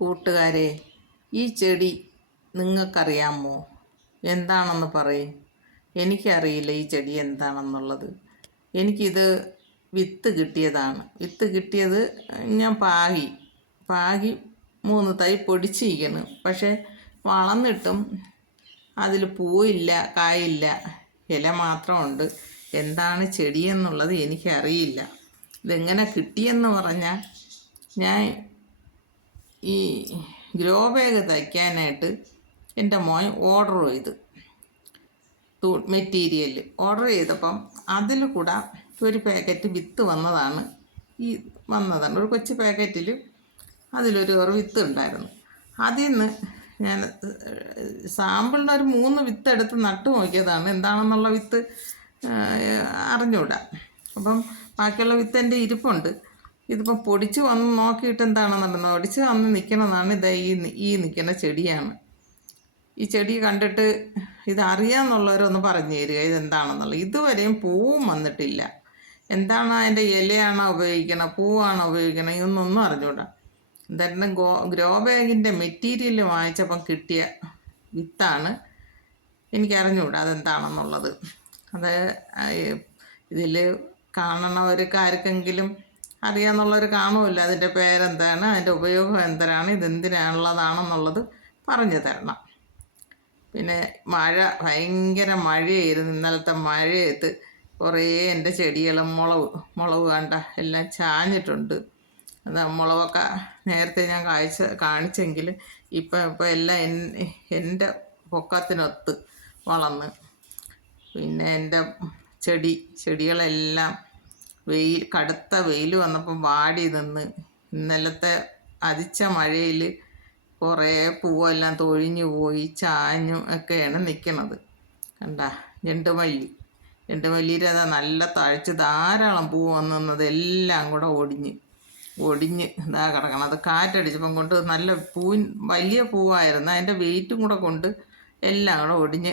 കൂട്ടുകാരെ, ഈ ചെടി നിങ്ങൾക്കറിയാമോ? എന്താണെന്ന് പറയും. എനിക്കറിയില്ല ഈ ചെടി എന്താണെന്നുള്ളത്. എനിക്കിത് വിത്ത് കിട്ടിയതാണ്. വിത്ത് കിട്ടിയത് ഞാൻ പാകി 3 തൈ പൊടിച്ചിരിക്കുന്നു. പക്ഷേ വളർന്നിട്ടും അതിൽ പൂവില്ല, കായില്ല, ഇല മാത്രമുണ്ട്. എന്താണ് ചെടിയെന്നുള്ളത് എനിക്കറിയില്ല. ഇതെങ്ങനെ കിട്ടിയെന്ന് പറഞ്ഞാൽ, ഞാൻ ഈ ഗ്രോ ബാഗ് തയ്ക്കാനായിട്ട് എൻ്റെ മോൻ ഓർഡർ ചെയ്ത് മെറ്റീരിയൽ ഓർഡർ ചെയ്തപ്പം അതിൽ കൂടെ ഒരു പാക്കറ്റ് വിത്ത് വന്നതാണ്. ഒരു കൊച്ചു പാക്കറ്റിൽ അതിലൊരു വിത്ത് ഉണ്ടായിരുന്നു. അതിൽ നിന്ന് ഞാൻ സാമ്പിളിന് ഒരു 3 വിത്ത് എടുത്ത് നട്ടു നോക്കിയതാണ്. എന്താണെന്നുള്ള വിത്ത് അറിഞ്ഞൂടാ. അപ്പം ബാക്കിയുള്ള വിത്ത് എൻ്റെ ഇരിപ്പുണ്ട്. ഇതിപ്പം പൊടിച്ച് വന്ന് നോക്കിയിട്ട് എന്താണെന്നുണ്ടെന്ന് പൊടിച്ച് വന്ന് നിൽക്കുന്നതാണ്. ഈ നിൽക്കുന്ന ചെടിയാണ്. ഈ ചെടി കണ്ടിട്ട് ഇതറിയാമെന്നുള്ളവരൊന്ന് പറഞ്ഞു തരിക ഇതെന്താണെന്നുള്ളത്. ഇതുവരെയും പൂവും വന്നിട്ടില്ല. എന്താണ് അതിൻ്റെ ഇലയാണോ ഉപയോഗിക്കണം, പൂവാണോ ഉപയോഗിക്കണം, ഇതൊന്നും അറിഞ്ഞൂടാ. എന്തായാലും ഗ്രോ ബാഗിൻ്റെ മെറ്റീരിയൽ വാങ്ങിച്ചപ്പം കിട്ടിയ വിത്താണ്. എനിക്കറിഞ്ഞൂടാ അതെന്താണെന്നുള്ളത്. അത് ഇതിൽ കാണണവർക്ക് ആർക്കെങ്കിലും അറിയാമെന്നുള്ളവർ കാണുമല്ലോ. അതിൻ്റെ പേരെന്താണ്, അതിൻ്റെ ഉപയോഗം എന്തിനാണ്, ഇതെന്തിനാണുള്ളതാണെന്നുള്ളത് പറഞ്ഞു തരണം. പിന്നെ ഭയങ്കര മഴയായിരുന്നു. ഇന്നലത്തെ മഴയത്ത് കുറേ എൻ്റെ ചെടികളും മുളക് കണ്ട എല്ലാം ചാഞ്ഞിട്ടുണ്ട്. അത് മുളകൊക്കെ നേരത്തെ ഞാൻ കാണിച്ചെങ്കിൽ ഇപ്പം എല്ലാം എൻ്റെ പൊക്കത്തിനൊത്ത് വളർന്ന്. പിന്നെ എൻ്റെ ചെടികളെല്ലാം കടുത്ത വെയിൽ വന്നപ്പം വാടി നിന്ന്. ഇന്നലത്തെ അതിച്ച മഴയിൽ കുറേ പൂവെല്ലാം തൊഴിഞ്ഞു പോയി, ചാഞ്ഞും ഒക്കെയാണ് നിൽക്കുന്നത്. കണ്ട ജണ്ടുമല്ലിയുടെ അതാ നല്ല തഴച്ച് ധാരാളം പൂവ് വന്നത് എല്ലാം കൂടെ ഒടിഞ്ഞ് ഇതാ കിടക്കണം. അത് കാറ്റടിച്ചപ്പം കൊണ്ട് നല്ല വലിയ പൂവായിരുന്നു. അതിൻ്റെ വെയിറ്റും കൂടെ കൊണ്ട് എല്ലാം കൂടെ ഒടിഞ്ഞ്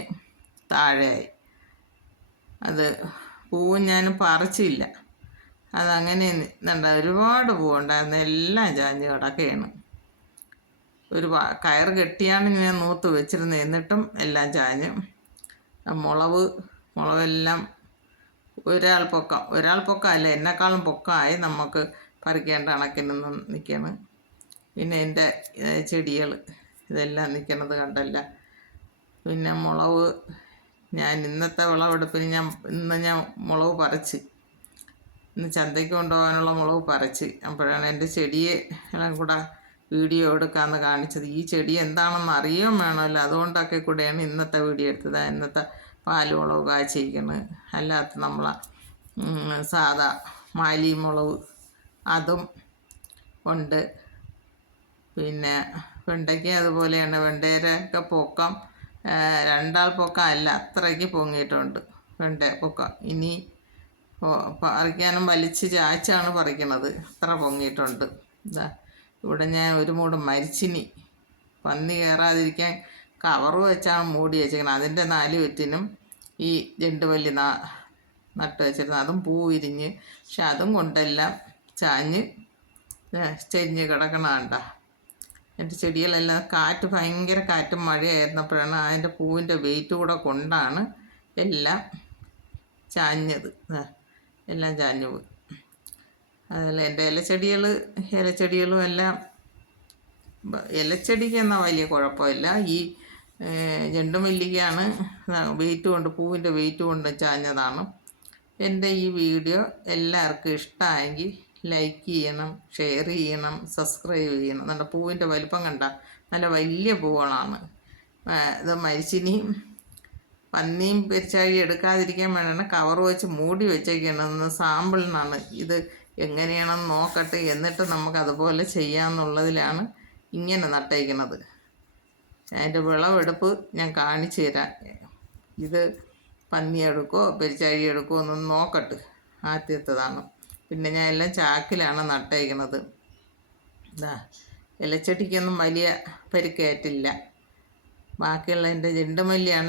താഴെയായി. അത് പൂവും ഞാനും പറിച്ചില്ല. അതങ്ങനെ ഒരുപാട് പൂവുണ്ടായിരുന്നു, എല്ലാം ചാഞ്ഞ് കിടക്കുകയാണ്. ഒരു കയർ കെട്ടിയാണ് ഞാൻ നൂത്ത് വെച്ചിരുന്നത്. എന്നിട്ടും എല്ലാം ചാഞ്ഞ്. മുളകെല്ലാം ഒരാൾ പൊക്കം അല്ല, എന്നെക്കാളും പൊക്കമായി നമുക്ക് പറിക്കേണ്ട കണക്കിനൊന്നും നിൽക്കണം. പിന്നെ എൻ്റെ ചെടികൾ ഇതെല്ലാം നിൽക്കുന്നത് കണ്ടല്ല. പിന്നെ മുളക് ഞാൻ ഇന്നത്തെ വിളവെടുപ്പിന് ഞാൻ മുളക് പറിച്ച് ഇന്ന് ചന്തയ്ക്ക് കൊണ്ടുപോകാനുള്ള മുളക് പറിച്ച്. അപ്പോഴാണ് എൻ്റെ ചെടിയെ എല്ലാം കൂടെ വീഡിയോ എടുക്കാമെന്ന് കാണിച്ചത്. ഈ ചെടി എന്താണെന്ന് അറിയാൻ വേണമല്ലോ, അതുകൊണ്ടൊക്കെ കൂടെയാണ് ഇന്നത്തെ വീഡിയോ എടുത്തത്. ഇന്നത്തെ പാല് മുളക് കാച്ചിരിക്കുന്നത്. അല്ലാത്ത നമ്മളെ സാധാ മാലി മുളക് അതും ഉണ്ട്. പിന്നെ വെണ്ടയ്ക്ക അതുപോലെയാണ്. വെണ്ടേരൊക്കെ പൊക്കം 2 ആൾ പൊക്കം അല്ല, അത്രയ്ക്ക് പൊങ്ങിയിട്ടുണ്ട് പൊക്കം. ഇനി പറിക്കാനും വലിച്ച് ചാച്ചാണ് പറിക്കണത്, അത്ര പൊങ്ങിയിട്ടുണ്ട്. ഇവിടെ ഞാൻ ഒരു മൂട് മരിച്ചിനി പന്നി കയറാതിരിക്കാൻ കവറ് വെച്ചാണ് മൂടി വെച്ചിരിക്കുന്നത്. അതിൻ്റെ 4 വെറ്റിനും ഈ ജണ്ടുമല്ലി നട്ട് വെച്ചിരുന്നത്. അതും പൂ വിരിഞ്ഞ്, പക്ഷെ അതും കൊണ്ടെല്ലാം ചെരിഞ്ഞ് കിടക്കണ കണ്ട. എൻ്റെ ചെടികളെല്ലാം ഭയങ്കര കാറ്റും മഴയായിരുന്നപ്പോഴാണ് അതിൻ്റെ പൂവിൻ്റെ വെയിറ്റ് കൂടെ കൊണ്ടാണ് എല്ലാം ചാഞ്ഞത്. എല്ലാം ചാഞ്ഞു പോയി. അതുപോലെ എൻ്റെ ഇലച്ചെടികളും എല്ലാം ഇലച്ചെടിക്കെന്നാൽ വലിയ കുഴപ്പമില്ല. ഈ ജണ്ടുമല്ലിക്കാണ് പൂവിൻ്റെ വെയിറ്റ് കൊണ്ട് ചാഞ്ഞതാണ്. എൻ്റെ ഈ വീഡിയോ എല്ലാവർക്കും ഇഷ്ടമായെങ്കിൽ ലൈക്ക് ചെയ്യണം, ഷെയർ ചെയ്യണം, സബ്സ്ക്രൈബ് ചെയ്യണം. നല്ല പൂവിൻ്റെ വലിപ്പം കണ്ട നല്ല വലിയ പൂവുകളാണ്. ഇത് മരിച്ചിനിയും പന്നിയും പെരിച്ചാഴി എടുക്കാതിരിക്കാൻ വേണ്ടിയാണ് കവർ വെച്ച് മൂടി വെച്ചേക്കണമെന്ന് സാമ്പിളിനാണ്. ഇത് എങ്ങനെയാണെന്ന് നോക്കട്ടെ, എന്നിട്ട് നമുക്കതുപോലെ ചെയ്യാമെന്നുള്ളതിലാണ് ഇങ്ങനെ നട്ടേക്കുന്നത്. അതിൻ്റെ വിളവെടുപ്പ് ഞാൻ കാണിച്ചു തരാം. ഇത് പന്നി എടുക്കുമോ പെരിച്ചാഴി എടുക്കുമോ എന്നൊന്ന് നോക്കട്ടെ. ആദ്യത്തേതാണ്. പിന്നെ ഞാൻ എല്ലാം ചാക്കിലാണ് നട്ടേക്കുന്നത്. ഇലച്ചെടിക്കൊന്നും വലിയ പരിക്കേറ്റില്ല. ബാക്കിയുള്ള എൻ്റെ ജണ്ടുമല്ലിയാണ്